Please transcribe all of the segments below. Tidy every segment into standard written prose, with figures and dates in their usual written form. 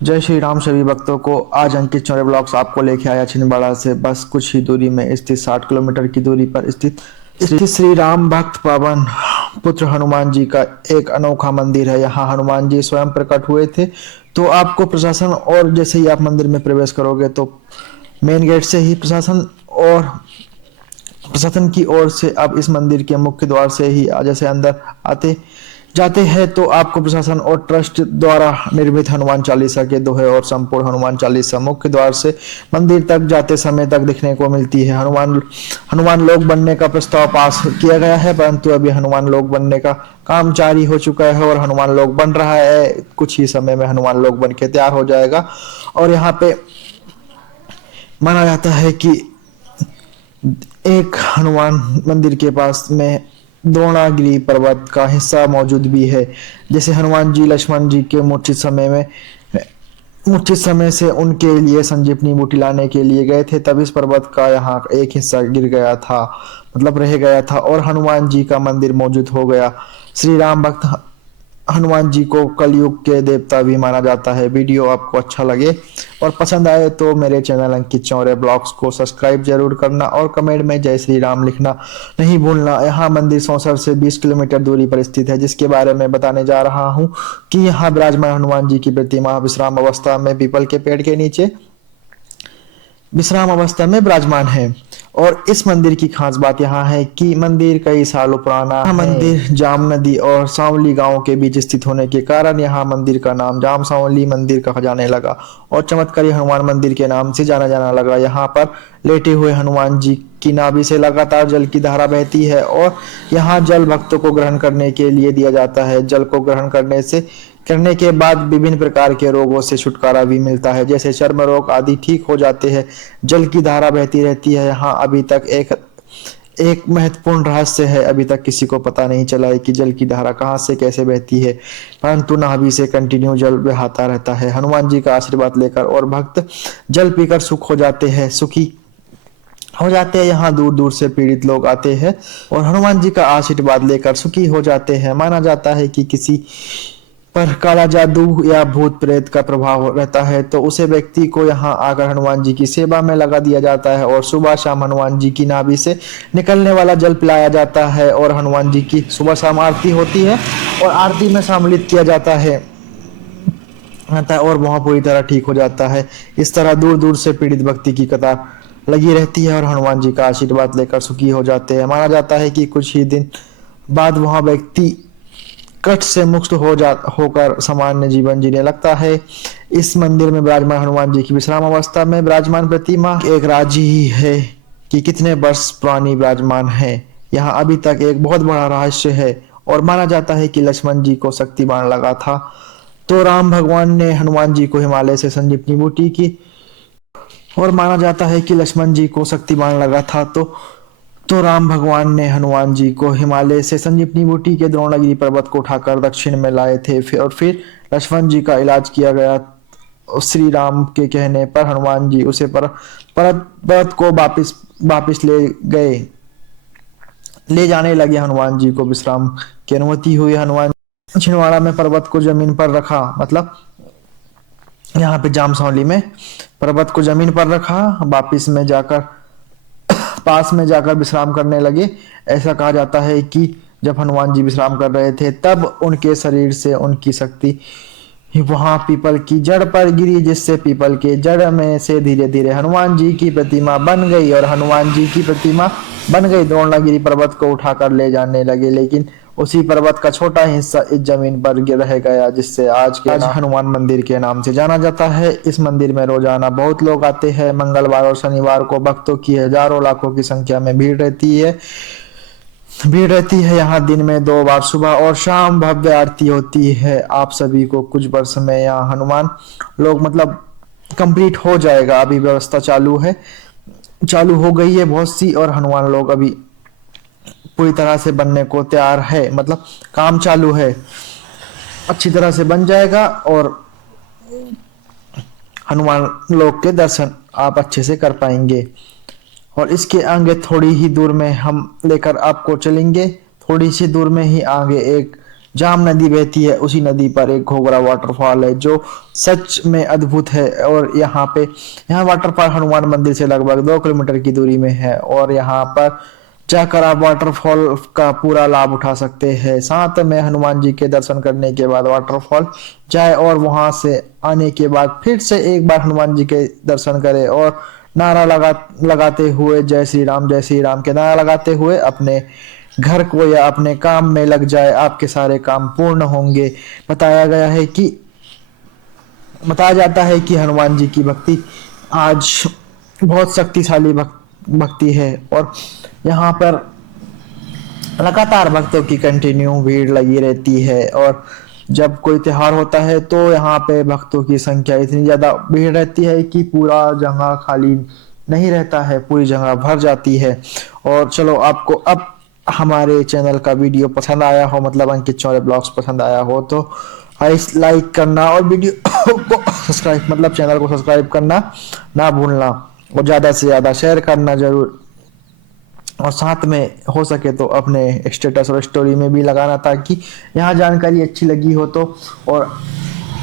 जय श्री राम सभी भक्तों को। आज अंकित चौरे ब्लॉग्स आपको लेके आया छिंदवाड़ा से बस कुछ ही दूरी में स्थित 60 किलोमीटर की दूरी पर स्थित श्री राम भक्त पावन पुत्र हनुमान जी का एक अनोखा मंदिर है। यहाँ हनुमान जी स्वयं प्रकट हुए थे। तो आपको प्रशासन और जैसे ही आप मंदिर में प्रवेश करोगे तो मेन गेट से ही प्रशासन की ओर से आप इस मंदिर के मुख्य द्वार से ही जैसे अंदर आते जाते हैं तो आपको प्रशासन और ट्रस्ट द्वारा निर्मित हनुमान चालीसा के दोहे और संपूर्ण हनुमान चालीसा मुख्य द्वार से मंदिर तक जाते समय तक दिखने को मिलती है। हनुमान लोग बनने का प्रस्ताव पास किया गया है, परंतु अभी हनुमान लोग बनने का काम जारी हो चुका है और हनुमान लोग बन रहा है। कुछ ही समय में हनुमान लोग बन के तैयार हो जाएगा। और यहाँ पे माना जाता है कि एक हनुमान मंदिर के पास में द्रोणागिरी पर्वत का हिस्सा मौजूद भी है। जैसे हनुमान जी लक्ष्मण जी के मूर्छित समय से उनके लिए संजीवनी बूटी लाने के लिए गए थे, तब इस पर्वत का यहाँ एक हिस्सा गिर गया था, मतलब रह गया था और हनुमान जी का मंदिर मौजूद हो गया। श्री राम भक्त हनुमान जी को कलयुग के देवता भी माना जाता है। वीडियो आपको अच्छा लगे और पसंद आए तो मेरे चैनल अंकित चौरे ब्लॉग्स को सब्सक्राइब जरूर करना और कमेंट में जय श्री राम लिखना नहीं भूलना। यहाँ मंदिर सौंसर से 20 किलोमीटर दूरी पर स्थित है, जिसके बारे में बताने जा रहा हूँ कि यहाँ विराजमान हनुमान जी की प्रतिमा विश्राम अवस्था में पीपल के पेड़ के नीचे विश्राम अवस्था में विराजमान है। और इस मंदिर की खास बात यहाँ है कि मंदिर कई सालों पुराना है। मंदिर जाम नदी और सांवली गांव के बीच स्थित होने के कारण यहाँ मंदिर का नाम जाम सांवली मंदिर कहा जाने लगा और चमत्कारी हनुमान मंदिर के नाम से जाना लगा। यहाँ पर लेटे हुए हनुमान जी की नाभि से लगातार जल की धारा बहती है और यहाँ जल भक्तों को ग्रहण करने के लिए दिया जाता है। जल को ग्रहण करने के बाद विभिन्न प्रकार के रोगों से छुटकारा भी मिलता है, जैसे चर्म रोग आदि ठीक हो जाते हैं। जल की धारा बहती रहती है। यहाँ अभी तक एक महत्वपूर्ण रहस्य है, अभी तक किसी को पता नहीं चला है कि जल की धारा कहाँ से कैसे बहती है, परंतु नाभि से कंटिन्यू जल बहाता रहता है। हनुमान जी का आशीर्वाद लेकर और भक्त जल पीकर सुखी हो जाते हैं। यहाँ दूर दूर से पीड़ित लोग आते हैं और हनुमान जी का आशीर्वाद लेकर सुखी हो जाते हैं। माना जाता है कि किसी पर काला जादू या भूत प्रेत का प्रभाव रहता है तो उसे व्यक्ति को यहाँ आकर हनुमान जी की सेवा में लगा दिया जाता है और सुबह शाम हनुमान जी की नाभि से निकलने वाला जल पिलाया जाता है और हनुमान जी की सुबह शाम आरती होती है और आरती में सम्मिलित किया जाता है और वहाँ पूरी तरह ठीक हो जाता है। इस तरह दूर दूर से पीड़ित व्यक्ति की कतार लगी रहती है और हनुमान जी का आशीर्वाद लेकर सुखी हो जाते हैं। माना जाता है कि कुछ ही दिन बाद वहाँ व्यक्ति कष्ट से मुक्त होकर सामान्य जीवन जीने लगता है। इस मंदिर में विराजमान हनुमान जी की विश्राम अवस्था में विराजमान प्रतिमा एक राज ही है कि कितने वर्ष पुरानी विराजमान है। यहाँ अभी तक एक बहुत बड़ा रहस्य है और माना जाता है कि लक्ष्मण जी को शक्ति बाण लगा था तो राम भगवान ने हनुमान जी को हिमालय से संजीवनी बूटी की और माना जाता है कि लक्ष्मण जी को शक्ति बाण लगा था तो राम भगवान ने हनुमान जी को हिमालय से संजीवनी बूटी के द्रोणागिरी पर्वत को उठाकर दक्षिण में लाए थे। फिर लक्ष्मण जी का इलाज किया गया। श्री राम के कहने पर हनुमान जी उसे पर्वत को वापिस ले जाने लगे। हनुमान जी को विश्राम की अनुमति हुई। हनुमान छिंदवाड़ा में पर्वत को जमीन पर रखा, मतलब यहाँ पे जाम सांवली में पर्वत को जमीन पर रखा, पास में जाकर विश्राम करने लगे। ऐसा कहा जाता है कि जब हनुमान जी विश्राम कर रहे थे तब उनके शरीर से उनकी शक्ति वहां पीपल की जड़ पर गिरी, जिससे पीपल के जड़ में से धीरे धीरे हनुमान जी की प्रतिमा बन गई और हनुमान जी की प्रतिमा बन गई। द्रोणागिरी पर्वत को उठाकर ले जाने लगे, लेकिन उसी पर्वत का छोटा हिस्सा इस जमीन पर रह गया, जिससे आज हनुमान मंदिर के नाम से जाना जाता है। इस मंदिर में रोजाना बहुत लोग आते हैं। मंगलवार और शनिवार को भक्तों की हजारों लाखों की संख्या में भीड़ रहती है। यहाँ दिन में 2 बार सुबह और शाम भव्य आरती होती है। आप सभी को कुछ वर्ष में यहाँ हनुमान लोग मतलब कंप्लीट हो जाएगा। अभी व्यवस्था चालू हो गई है बहुत सी और हनुमान लोग अभी पूरी तरह से बनने को तैयार है, मतलब काम चालू है, अच्छी तरह से बन जाएगा और हनुमान लोग के दर्शन आप अच्छे से कर पाएंगे। और इसके आगे थोड़ी ही दूर में हम लेकर आपको चलेंगे। थोड़ी सी दूर में ही आगे एक जाम नदी बहती है, उसी नदी पर एक घोघरा वाटरफॉल है जो सच में अद्भुत है। और यहाँ वाटरफॉल हनुमान मंदिर से लगभग 2 किलोमीटर की दूरी में है, और यहाँ पर जाकर आप वाटरफॉल का पूरा लाभ उठा सकते हैं। साथ में हनुमान जी के दर्शन करने के बाद वाटरफॉल जाए, और वहां से आने के बाद फिर से एक बार हनुमान जी के दर्शन करें, और नारा लगाते हुए जय श्री राम के नारा लगाते हुए अपने घर को या अपने काम में लग जाए, आपके सारे काम पूर्ण होंगे। बताया जाता है कि हनुमान जी की भक्ति आज बहुत शक्तिशाली भक्ति है, और यहाँ पर लगातार भक्तों की कंटिन्यू भीड़ लगी रहती है। और जब कोई त्योहार होता है तो यहाँ पे भक्तों की संख्या इतनी ज्यादा भीड़ रहती है कि पूरा जगह खाली नहीं रहता है, पूरी जगह भर जाती है। और चलो, आपको अब हमारे चैनल का वीडियो पसंद आया हो, मतलब अंकित चौरे ब्लॉग्स पसंद आया हो, तो लाइक करना और वीडियो को सब्सक्राइब, मतलब चैनल को सब्सक्राइब करना ना भूलना, और ज्यादा से ज्यादा शेयर करना जरूर। और साथ में हो सके तो अपने स्टेटस और स्टोरी में भी लगाना, ताकि यहाँ जानकारी अच्छी लगी हो तो, और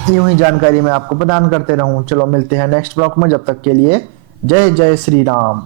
यूं ही जानकारी मैं आपको प्रदान करते रहूं। चलो, मिलते हैं नेक्स्ट ब्लॉग में, जब तक के लिए जय जय श्री राम।